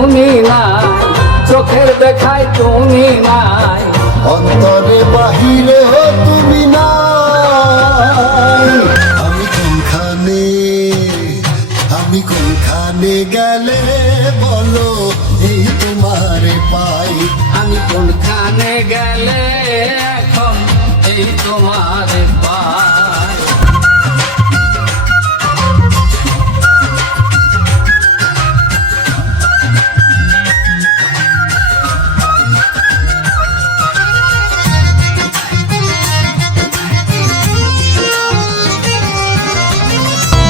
তুমি নাই, চোখের দেখায় তুমি নাই, অন্তরে বাহিরে তুমি নাই। আমি কোনখানে গেলে বলো এই তোমারে পাই। আমি কোনখানে গেলে এখন এই তোমারে পাই।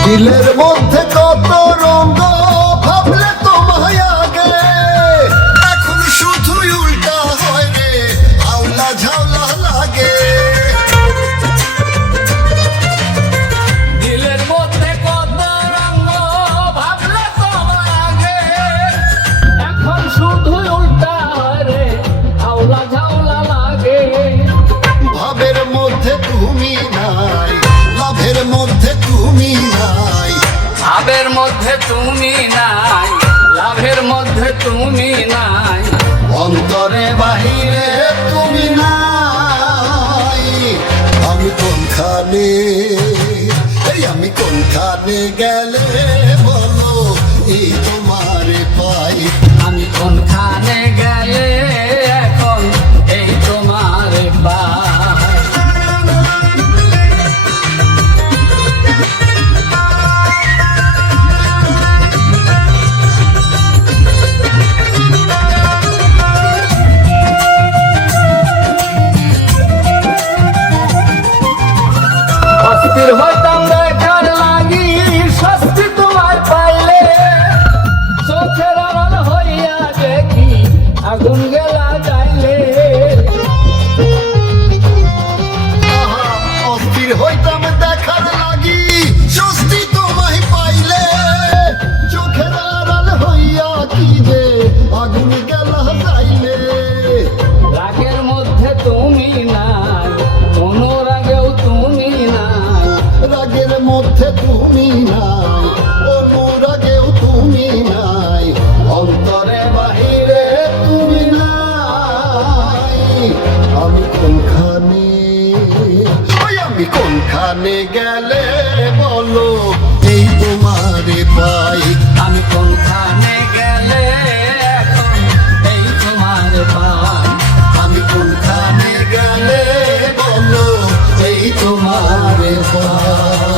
দিলের মধ্যে কত রঙ ভাবলে তোমায় আগে, এখন শুধুই উল্টা হয় রে, আউলা ঝাউলা লাগে। দিলের মধ্যে কত রঙ ভাবলে তোমায় আগে, এখন শুধু উল্টা হয় রে, আউলা ঝাউলা লাগে। ভাবের মধ্যে তুমি নাই, লাভের মধ্যে তুমি নাই। ভাবের মধ্যে তুমি নাই, লাভের মধ্যে তুমি নাই, অন্তরে বাহিরে তুমি নাই। আমি কোনখানে গেলে বলো এই তোমারে পাই। আমি কোনখানে গেলে এখন এই তোমারে পাই। অস্থির হইতাম দেখার লাগি, স্বস্তি তোমায় পাইলে, চোখের আড়াল হইয়া দেখি আগুন গেলা যাইলে। অস্থির হইতাম দেখার লাগি, স্বস্তি তোমায় পাইলে, চোখের আড়াল হইয়া কি যে আগুন গেলা যাইলে। রাগের মধ্যে তুমি নাই, অনুরাগেও তুমি নাই, রাগের মধ্যে তুমি নাই, অনুরাগেও তুমি নাই। অন্তরে বাহিরে তুমি নাই। আমি কোনখানে গেলে বলো এই তোমারে পাই। আমি কোনখানে গেলে এখন এই তোমারে পাই। আমি কোনখানে গেলে বলো এই তোমারে পাই।